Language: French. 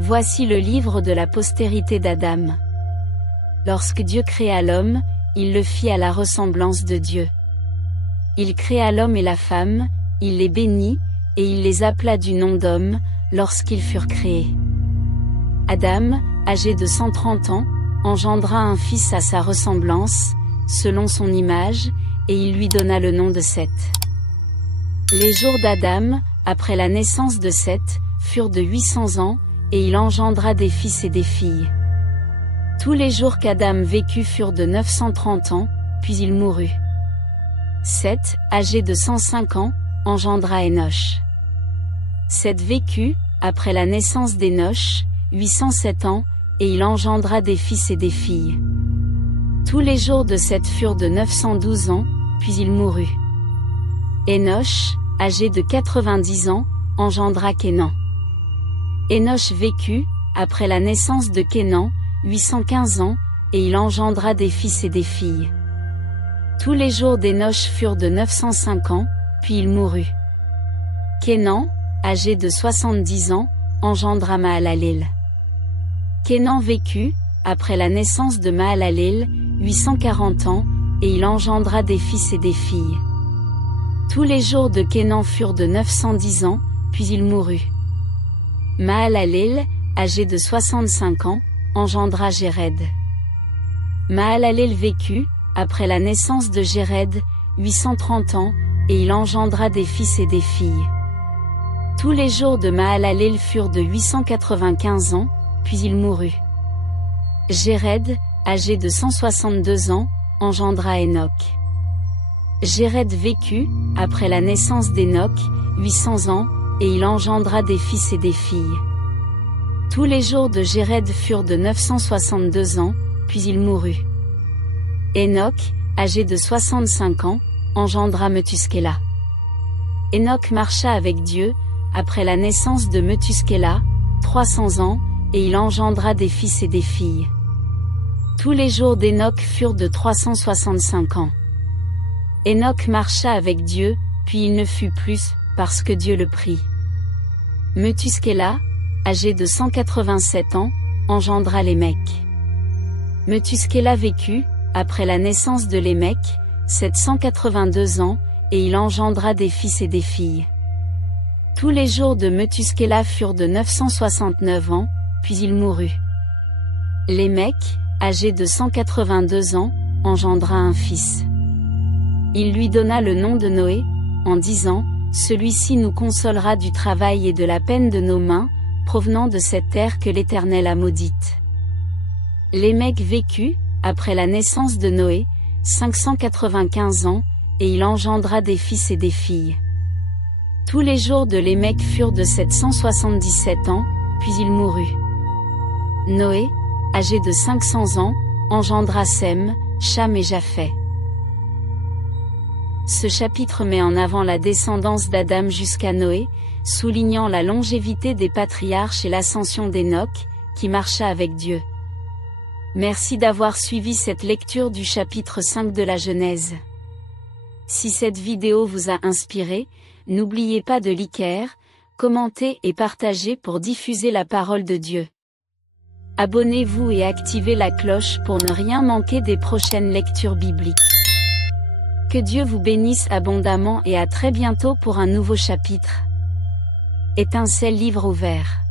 Voici le livre de la postérité d'Adam. Lorsque Dieu créa l'homme, il le fit à la ressemblance de Dieu. Il créa l'homme et la femme, il les bénit, et il les appela du nom d'homme, lorsqu'ils furent créés. Adam, âgé de 130 ans, engendra un fils à sa ressemblance, selon son image, et il lui donna le nom de Seth. Les jours d'Adam, après la naissance de Seth, furent de 800 ans, et il engendra des fils et des filles. Tous les jours qu'Adam vécut furent de 930 ans, puis il mourut. Seth, âgé de 105 ans, engendra Énoch. Seth vécut, après la naissance d'Énoch, 807 ans, et il engendra des fils et des filles. Tous les jours de Seth furent de 912 ans, puis il mourut. Énoch, âgé de 90 ans, engendra Kénan. Énoch vécut, après la naissance de Kénan, 815 ans, et il engendra des fils et des filles. Tous les jours d'Énoch furent de 905 ans, puis il mourut. Kénan, âgé de 70 ans, engendra Mahalaleel. Kénan vécut, après la naissance de Mahalaleel, 840 ans, et il engendra des fils et des filles. Tous les jours de Kénan furent de 910 ans, puis il mourut. Mahalaleel, âgé de 65 ans, engendra Jéred. Mahalaleel vécut, après la naissance de Jéred, 830 ans, et il engendra des fils et des filles. Tous les jours de Mahalaleel furent de 895 ans, puis il mourut. Jéred, âgé de 162 ans, engendra Enoch. Jéred vécut, après la naissance d'Enoch, 800 ans, et il engendra des fils et des filles. Tous les jours de Jéred furent de 962 ans, puis il mourut. Enoch, âgé de 65 ans, engendra Methuskéla. Enoch marcha avec Dieu, après la naissance de Methuskéla, 300 ans, et il engendra des fils et des filles. Tous les jours d'Enoch furent de 365 ans. Enoch marcha avec Dieu, puis il ne fut plus, parce que Dieu le prit. Methuskéla, âgé de 187 ans, engendra Lémec. Methuskéla vécut, après la naissance de Lémec, 782 ans, et il engendra des fils et des filles. Tous les jours de Methuskéla furent de 969 ans, puis il mourut. Lémec, âgé de 182 ans, engendra un fils. Il lui donna le nom de Noé, en disant, « Celui-ci nous consolera du travail et de la peine de nos mains, provenant de cette terre que l'Éternel a maudite. » Lémec vécut, après la naissance de Noé, 595 ans, et il engendra des fils et des filles. Tous les jours de Lémec furent de 777 ans, puis il mourut. Noé, âgé de 500 ans, engendra Sem, Cham et Japhet. Ce chapitre met en avant la descendance d'Adam jusqu'à Noé, soulignant la longévité des patriarches et l'ascension d'Enoch, qui marcha avec Dieu. Merci d'avoir suivi cette lecture du chapitre 5 de la Genèse. Si cette vidéo vous a inspiré, n'oubliez pas de liker, commenter et partager pour diffuser la parole de Dieu. Abonnez-vous et activez la cloche pour ne rien manquer des prochaines lectures bibliques. Que Dieu vous bénisse abondamment et à très bientôt pour un nouveau chapitre. Étincelle livre ouvert.